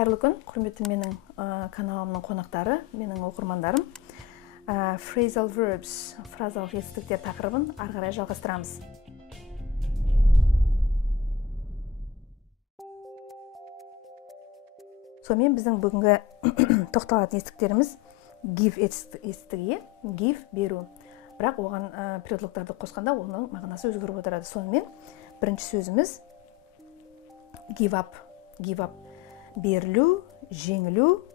Қайырлы күн, құрметті менің каналымның қонақтары, менің оқырмандарым. Phrasal Verbs, фразалық жетістіктер тақырыбын ары қарай жалғастырамыз. Сонымен біздің бүгінгі тоқталатын жетістіктеріміз give жетістігі, give беру. Бірақ оған предлогтарды қосқанда оның мағынасы өзгеріп отырады. Сонымен бірінші сөзіміз give up. Берілу, жеңілу,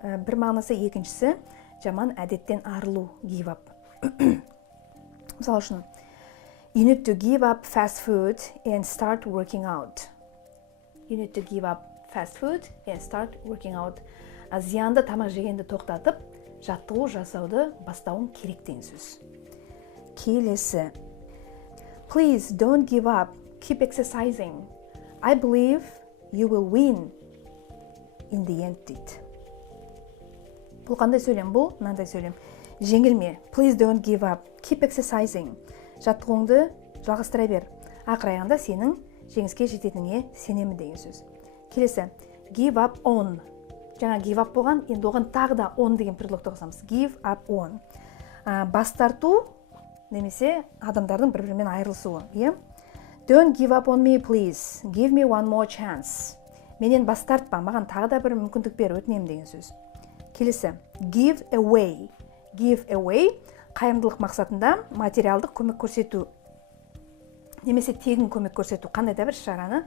бір мағынасы, екіншісі жаман әдеттен арылу, give up. Мысалы үшін, you need to give up fast food and start working out. You need to give up fast food and start working out. Зиянды тамақ жегенді тоқтатып, жаттығу жасауды бастауың керек деген сөз. Келесі. Please don't give up. Keep exercising. I believe you will win in the end дейді. Бұл қандай сөйлем? Бұл мынандай сөйлем. Жеңілме. Please don't give up. Keep exercising. Жаттығуыңды жалғастыра бер. Ақыраяғында сенің жеңіске жететініңе сенемін деген сөз. Келесі. Give up on. Жаңа give up болған, енді оған тағы да on деген предлогты қосамыз. Give up on. Бас тарту немесе адамдардың бір-бірімен айырылысуы. Don't give up on me, please. Give me one more chance. Менен бас тартпа, маған тағы да бір мүмкіндік бер, өтінемін деген сөз. Келесі, give away. Give away қайырымдылық мақсатында материалдық көмек көрсету. Немесе тегін көмек көрсету. Қандай да бір шараны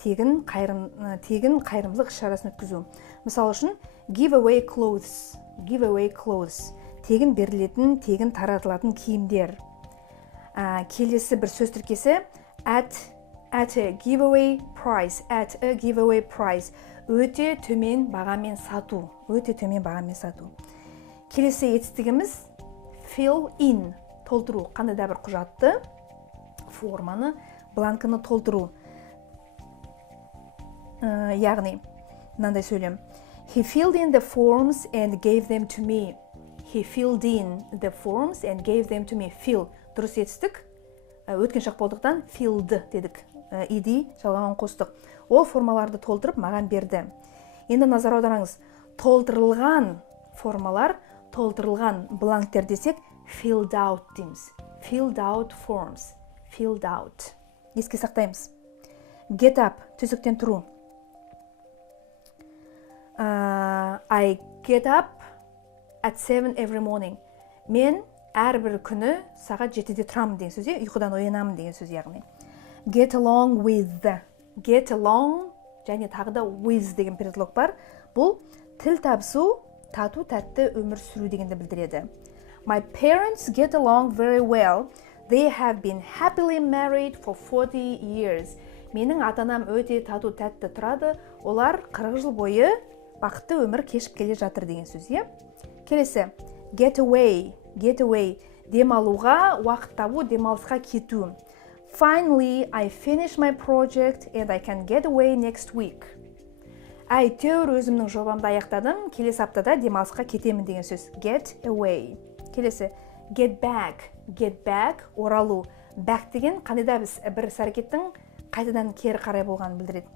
тегін қайырымдылық шарасын өткізу. Мысалы үшін, give away clothes. Give away clothes. Тегін берілетін, тегін таратылатын киімдер. Келесі бір сөз тіркесі at a giveaway price. At a giveaway price. Өте төмен бағамен сату. Өте төмен бағамен сату. Келесі етістігіміз fill in. Толтыру. Қандай да бір құжатты, форманы, бланкыны толтыру. Яғни, мынандай сөйлем. He filled in the forms and gave them to me. He filled in the forms and gave them to me. Fill. Дұрыс етістік. Өткен шақ болдықтан filled дедік. Иди жалғаған қостық. Ол формаларды толтырып маған берді. Енді назар аударыңыз. Толтырылған формалар, толтырылған бланктер десек, filled out дейміз. Filled out forms. Filled out. Еске сақтаймыз. Get up. Төсектен тұру. I get up at 7 every morning. Мен әрбір күні сағат 7-де тұрамын деген сөз, ұйқыдан оянамын деген сөз яғни. Get along with. Get along және тағы да with деген предлог бар. Бұл тіл табысу, тату тәтті өмір сүру дегенді білдіреді. My parents get along very well. They have been happily married for 40 years. Менің ата-анам өте тату тәтті тұрады. Олар 40 жыл бойы бақытты өмір кешіп келе жатыр деген сөз. Келесі. Get away. Get away. Демалуға, уақыт табу, демалысқа кету. Finally, I finish my project and I can get away next week. Әйтеуір өзімнің жобамды аяқтадым, келесі аптада демалысқа кетемін деген сөз. Get away. Келесі. Get back. Get back, оралу. Back деген қандай да бір іс-әрекеттің қайтадан кері қарай болғанын білдіреді.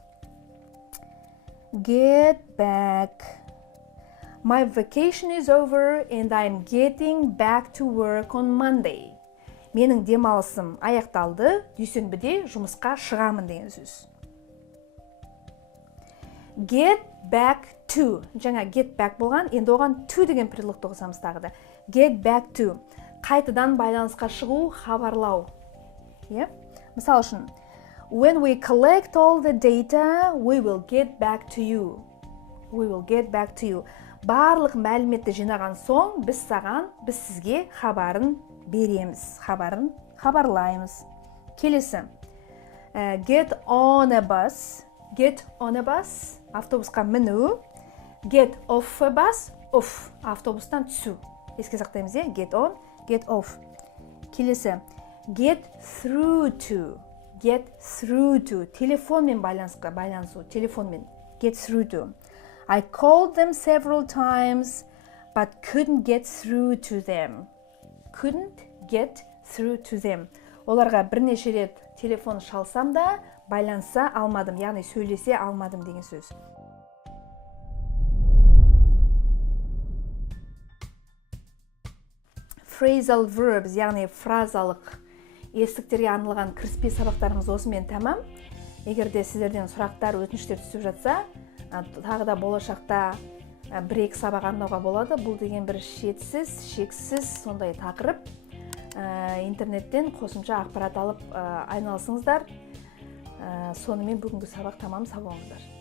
Get back. My vacation is over and I'm getting back to work on Monday. Менің демалысым аяқталды, дүйсенбіде жұмысқа шығамын деген сөз. Get back to. Жаңа get back болған, енді оған to деген предлогты қосамыз тағы да. Get back to. Қайтадан байланысқа шығу, хабарлау. Мысалы үшін, when we collect all the data, we will get back to you. We will get back to you. Барлық мәліметті жинаған соң, біз сізге хабарын береміз. Хабарлаймыз. Келесі. Get on a bus. Get on a bus. Автобусқа міну. Get off a bus. Off. Автобустан түсу. Еске сақтаймыз, get on, get off. Келесі. Get through to. Get through to. Телефонмен байланысу. Телефонмен. Get through to. I called them several times, but couldn't get through to them. Couldn't get through to them. Оларға бірнеше рет телефон шалсам да, байланса алмадым, яғни сөйлесе алмадым деген сөз. Phrasal Verbs, яғни фразалық естіктерге арналған кіріспе сабақтарымыз осымен тәмам. Егер де сіздерден сұрақтар, өтініштер түсіп жатса, тағы да болашақта бір-екі сабақ арнауға болады. Бұл деген бір шексіз сондай тақырып. Интернеттен қосымша ақпарат алып айналысыңыздар. Сонымен бүгінгі сабақ тамам, сау болыңыздар.